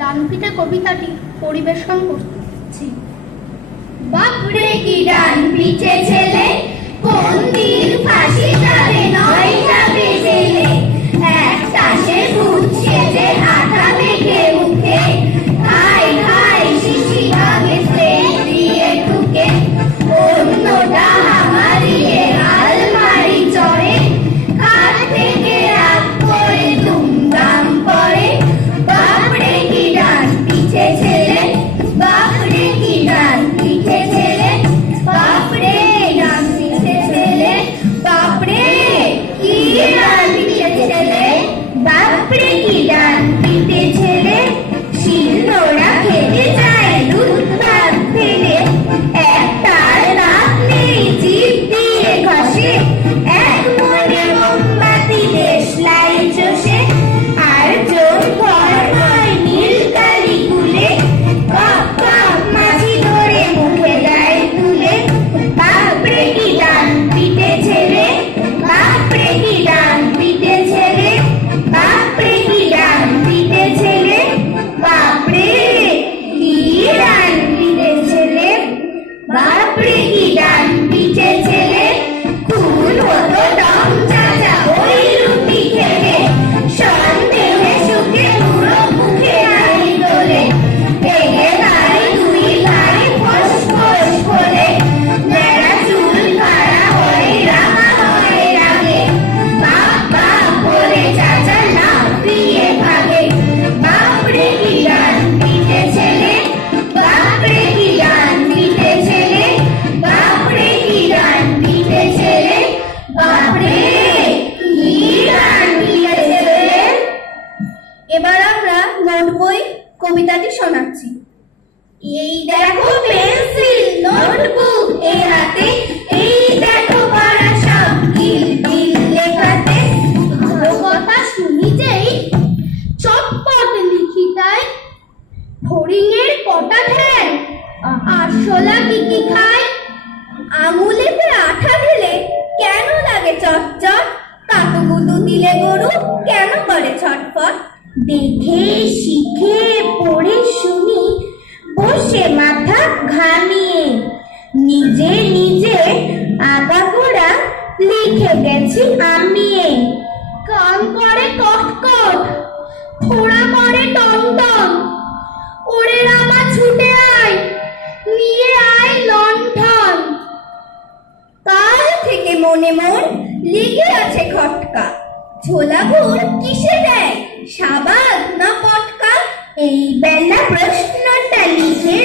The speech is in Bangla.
ডানপিটে কবিতাটি পরিবেশন করছি। বাপরে কি ডান পিঠে ছেলে, কোন দিন ফাঁসি যাবে 9টা বেজেলে, এক তাসে ভূত সেজে আটা মেখে মুখে, খাই খাই শিশি ভাগে প্লেট দিয়ে ঢুকে, অন্যটা হামারিয়ে আলমারি চড়ে, খাট থেকে রাত করে দুমদাম পড়ে। বাপরে কি ডান পিঠে ছেলে, বাপরে কি ডান পিঠে ছেলে, বাপরে ডান পিঠে ছেলে, বাপরে কি ডান পিঠে ছেলে, বাপরে কি ডান পিঠে ছেলে, শিলনোড়া খেতে যায় দুধ ভাত ফেলে, একটার নাক নেই জিভ দিয়ে ঘষে, এক মনে মোমবাতি দেশলাই চষে, আর চোখ ভর হয় নীল কালি কুলে, কাপ কাপ মাছি ধরে মুখে দেয় তুলে। বাপরে কি ডান পিঠে ছেলে, বাপরে কি ডান পিঠে ছেলে, বাপরে কি ডান পিঠে ছেলে, বাপরে কি ডান পিঠে ছেলে, বাপরে কি ডান পিঠে ছেলে। খুন হতো টম চাচা ওই রুটি খেলে, সন্দেহে সুখে পুরো মুখে হাই তোলে, ভেঙে গায়ে দুই ভাই ফস ফস করে, নেড়া চুল খাড়া হয়ে রাঙা হয়ে রাগে, বাপ বাপ বলে চাচা লাফিয়ে ভাগে। বাপরে কি ডান পিঠে ছেলে, বাপরে কি ডান পিঠে ছেলে, বাপরে কি ডান পিঠে ছেলে, বাপরে কি ডান পিঠে ছেলে। এবার আমরা নোট বই কবিতাটি শোনাচ্ছি। এই দেখো পেন্সিল নোটবুক এ হাতে, এই দেখো পড়া সব কিল বিল লেখাতে, ভালো কথা শুনি যেই চটপট লিখি তাই, ফড়িংয়ের কটা ঠ্যাং আরশোলা কি কি খায়, আঙুলেতে আঠা দিলে কেন লাগে চটচট, কাতুকুতু দিলে গরু কেন করে ছটফট। দেখে শিখে পড়ে শুনি বসে মাথা ঘামিয়ে, নিজে নিজে আগাগোড়া লিখে গেছি আমি। কান করে কটকট, ফোড়া করে টমটম, ওরে রামা ছুটে আয়, নিয়ে আয় লণ্ঠন। কাল থেকে মনে মন লেগে আছে খটকা, ঝোলা গুড় কিসে দেয় সাবাদ না পটকা, এই বেলা প্রশ্নটা লিখে